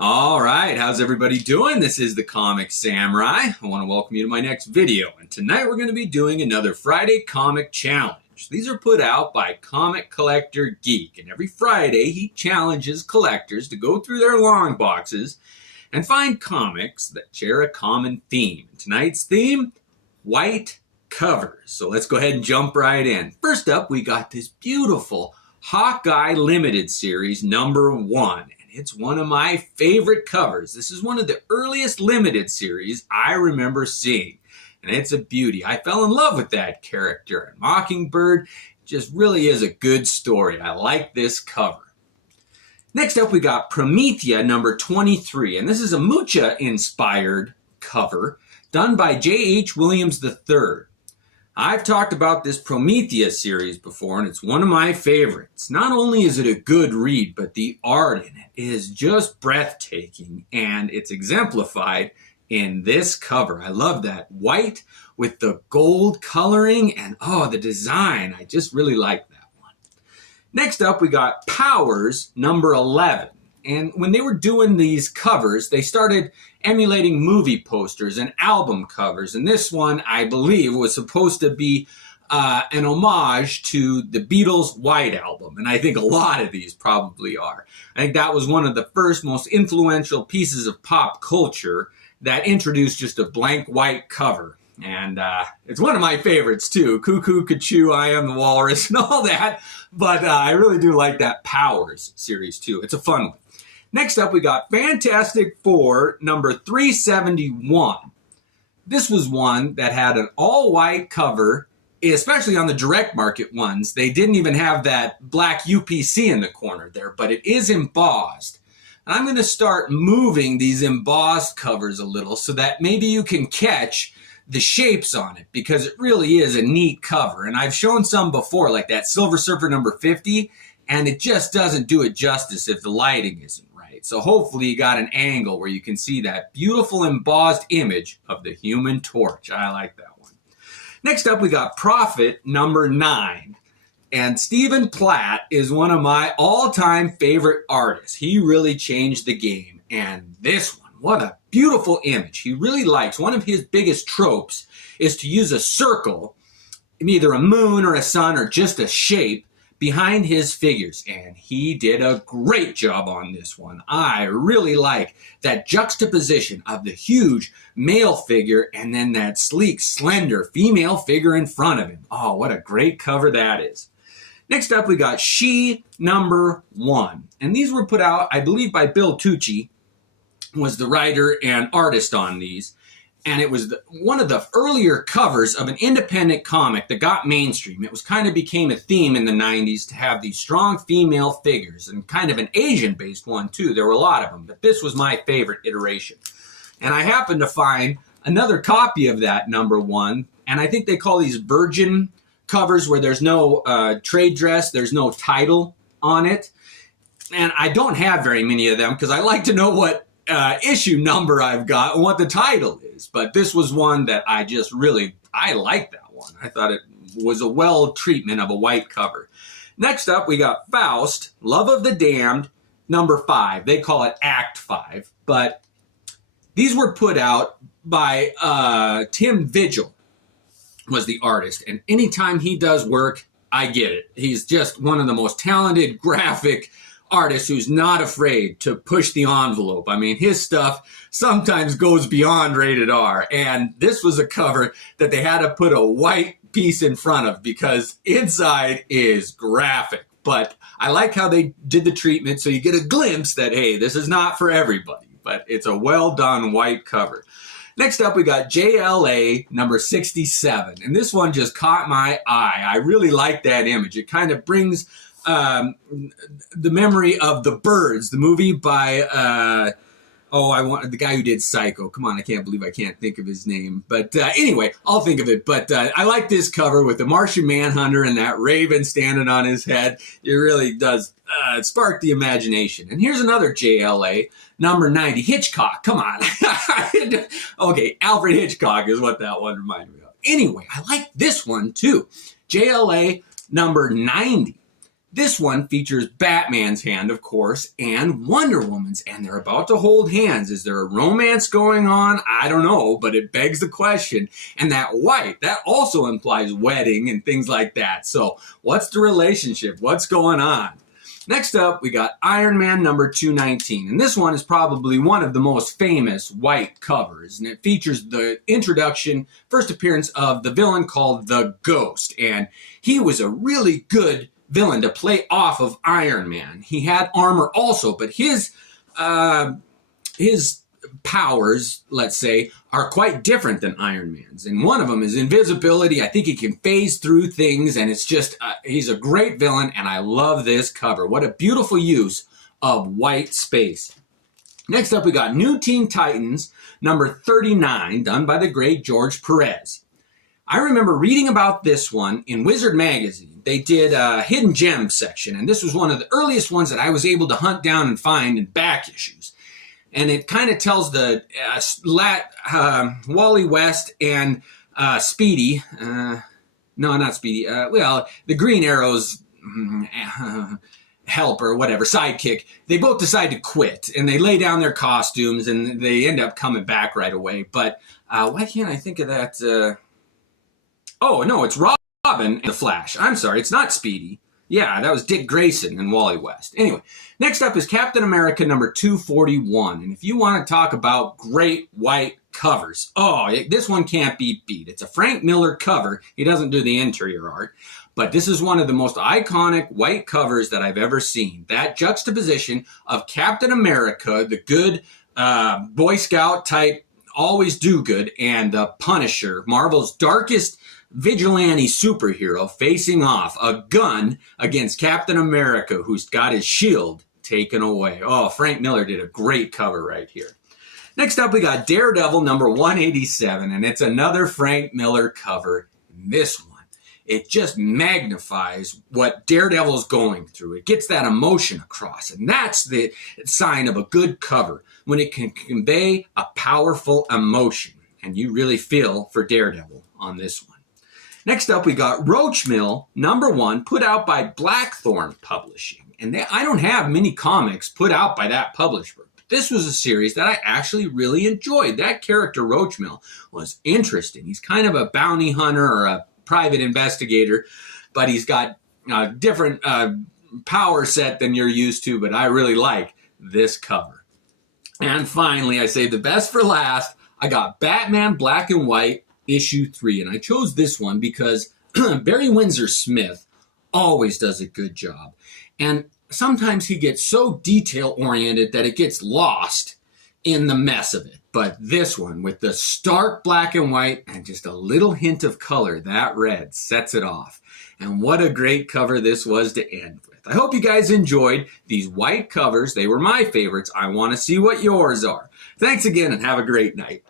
All right, how's everybody doing? This is the Comic Samurai. I want to welcome you to my next video. And tonight we're going to be doing another Friday Comic Challenge. These are put out by Comic Collector Geek. And every Friday he challenges collectors to go through their long boxes and find comics that share a common theme. Tonight's theme, white covers. So let's go ahead and jump right in. First up, we got this beautiful Hawkeye Limited Series #1. It's one of my favorite covers. This is one of the earliest limited series I remember seeing. And it's a beauty. I fell in love with that character. And Mockingbird just really is a good story. I like this cover. Next up, we got Promethea #23. And this is a Mucha-inspired cover done by J.H. Williams III. I've talked about this Promethea series before, and it's one of my favorites. Not only is it a good read, but the art in it is just breathtaking, and it's exemplified in this cover. I love that white with the gold coloring, and the design. I just really like that one. Next up, we got Powers #11. And when they were doing these covers, they started emulating movie posters and album covers. And this one, I believe, was supposed to be an homage to the Beatles' White Album. And I think a lot of these probably are. I think that was one of the first most influential pieces of pop culture that introduced just a blank white cover. And it's one of my favorites, too. Cuckoo, Cuckoo, I Am the Walrus, and all that. But I really do like that Powers series, too. It's a fun one. Next up, we got Fantastic Four #371. This was one that had an all-white cover, especially on the direct market ones. They didn't even have that black UPC in the corner there, but it is embossed. And I'm going to start moving these embossed covers a little so that maybe you can catch the shapes on it, because it really is a neat cover. And I've shown some before, like that Silver Surfer #50, and it just doesn't do it justice if the lighting isn't right. So hopefully you got an angle where you can see that beautiful embossed image of the Human Torch. I like that one. Next up, we got Prophet #9. And Stephen Platt is one of my all-time favorite artists. He really changed the game. And this one, what a beautiful image. He really likes, one of his biggest tropes is to use a circle, either a moon or a sun or just a shape, behind his figures, and he did a great job on this one. I really like that juxtaposition of the huge male figure and then that sleek, slender female figure in front of him. Oh, what a great cover that is. Next up, we got She #1, and these were put out, I believe, by Bill Tucci, was the writer and artist on these. And it was one of the earlier covers of an independent comic that got mainstream. It was kind of became a theme in the 90s to have these strong female figures, and kind of an Asian-based one, too. There were a lot of them, but this was my favorite iteration. And I happened to find another copy of that #1, and I think they call these virgin covers, where there's no trade dress, there's no title on it. And I don't have very many of them, because I like to know what issue number I've got and what the title is. But this was one that I like that one. I thought it was a well treatment of a white cover. Next up, we got Faust, Love of the Damned, #5. They call it Act 5. But these were put out by Tim Vigil, was the artist. And anytime he does work, I get it. He's just one of the most talented graphic artist who's not afraid to push the envelope. I mean, his stuff sometimes goes beyond rated R. And this was a cover that they had to put a white piece in front of, because inside is graphic. But I like how they did the treatment, so you get a glimpse that, hey, this is not for everybody. But it's a well done white cover. Next up, we got JLA #67. And this one just caught my eye. I really like that image. It kind of brings the memory of The Birds, the movie by, the guy who did Psycho. Come on, I can't believe I can't think of his name. But anyway, I'll think of it. But I like this cover with the Martian Manhunter and that raven standing on his head. It really does spark the imagination. And here's another JLA, #90. Hitchcock, come on. Okay, Alfred Hitchcock is what that one reminded me of. Anyway, I like this one too. JLA #90. This one features Batman's hand, of course, and Wonder Woman's, and they're about to hold hands. Is there a romance going on? I don't know, but it begs the question. And that white, that also implies wedding and things like that. So what's the relationship? What's going on? Next up, we got Iron Man number 219. And this one is probably one of the most famous white covers. And it features the introduction, first appearance of the villain called the Ghost. And he was a really good villain to play off of Iron Man. He had armor also, but his powers, let's say, are quite different than Iron Man's. And one of them is invisibility. I think he can phase through things, and it's just, he's a great villain, and I love this cover. What a beautiful use of white space. Next up, we got New Teen Titans, number 39, done by the great George Perez. I remember reading about this one in Wizard Magazine. They did a Hidden Gems section, and this was one of the earliest ones that I was able to hunt down and find in back issues. And it kind of tells the Wally West and Speedy, no, not Speedy, well, the Green Arrow's helper, whatever, sidekick, they both decide to quit, and they lay down their costumes, and they end up coming back right away. But why can't I think of that? Oh, no, it's Robin and the Flash. I'm sorry, it's not Speedy. Yeah, that was Dick Grayson and Wally West. Anyway, next up is Captain America number 241. And if you want to talk about great white covers, this one can't be beat. It's a Frank Miller cover. He doesn't do the interior art. But this is one of the most iconic white covers that I've ever seen. That juxtaposition of Captain America, the good Boy Scout type, always do good, and the Punisher, Marvel's darkest vigilante superhero, facing off a gun against Captain America, who's got his shield taken away. Oh, Frank Miller did a great cover right here. Next up, we got Daredevil number 187, and it's another Frank Miller cover. This one, it just magnifies what Daredevil's going through. It gets that emotion across, and that's the sign of a good cover, when it can convey a powerful emotion, and you really feel for Daredevil on this one. Next up, we got Roach Mill, number 1, put out by Blackthorn Publishing. And I don't have many comics put out by that publisher. But this was a series that I actually really enjoyed. That character, Roach Mill, was interesting. He's kind of a bounty hunter or a private investigator, but he's got a different power set than you're used to, but I really like this cover. And finally, I saved the best for last. I got Batman Black and White, issue 3, and I chose this one because Barry Windsor Smith always does a good job, and sometimes he gets so detail oriented that it gets lost in the mess of it. But this one, with the stark black and white and just a little hint of color, that red sets it off. And what a great cover this was to end with. I hope you guys enjoyed these white covers. They were my favorites. I want to see what yours are. Thanks again, and have a great night.